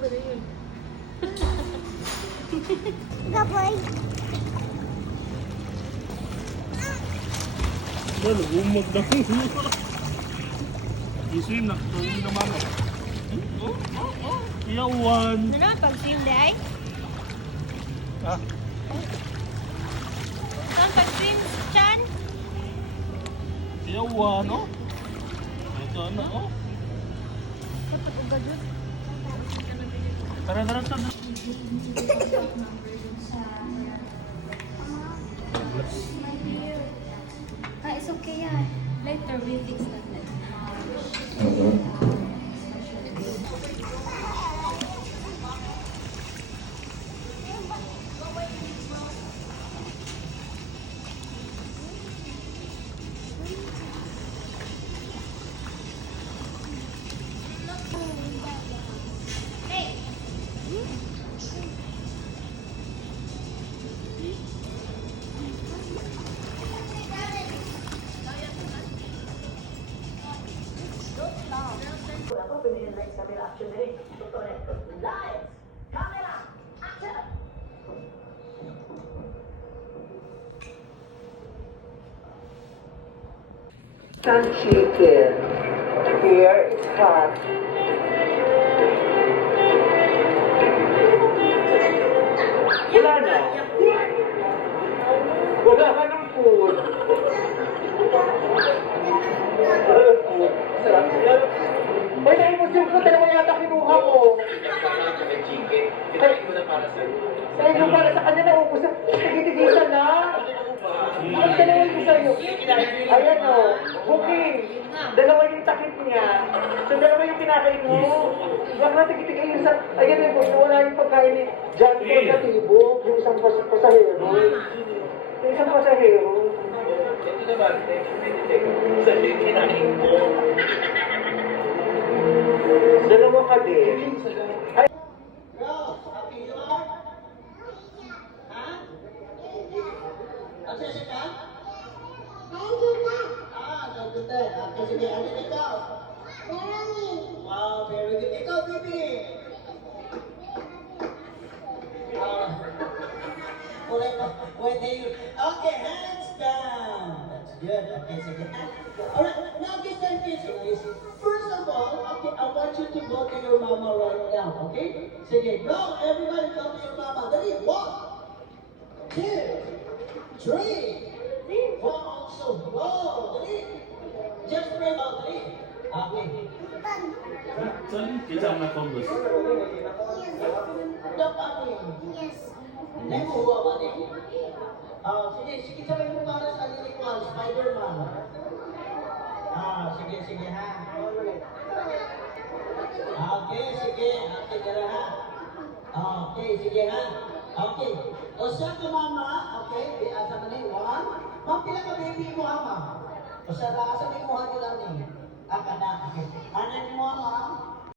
ka na yun. Gaboy. Ano, umag na iswim na, tuloy na mama. Iyawan. Ano na, pag-swim di ay? Ah, Saan pag-swim, Chan? iyawan, oh. Ito ano, oh. Kapag ugad yun. Tara, tara, tara. It's okay yan. Later, we'll fix that. Some chicken. Here is hot. Wala na. Wala ka ng food. Sarap. Uy, na-emotion ko. Dalawa yata kinuha ko. Ay, yung para sa kanya naubos na. Nagitigisan na. Ang dalawa ko sa'yo. Ayan o. Booking. Dalawa yung takip niya. So, dalawa yung pinakain mo. Huwag na tigitigay yung sa... Ayan yung boss. Wala yung pagkain ni John Paul na tibok. Yung isang pasahero. Yung isang pasahero. Ito naman, sa kinain mo. Dalawa ka din. Ay, Girls, happy you are? Ha? Ang sisi ka? Nagpunta. Okay, sige. Ano ikaw? Wow, very good. Ikaw, baby. Okay, hands down. That's good. Okay, sige. Alright, now this time is first of all, okay, I want you to go to your mama right now, okay? Sige, go. Everybody go to your mama. Dali, 1, 2, 3, 4 also. Go, dali. Just pray out, dali. Okay. Saan kita ang nakombos? Dapat Nakuha ba din? Sige, sige, sabay mo para sa lilikuan, Spider-Man. Sige, sige ha. Okay, sige, okay, gara ha. Okay, sige ha. Okay. O siya ka mama, okay, asa ka ni, 1. Ma'am, pila ka baby mo ama? O siya ka, asa may muha nila ni? Akada, okay. Ano ni mo ama?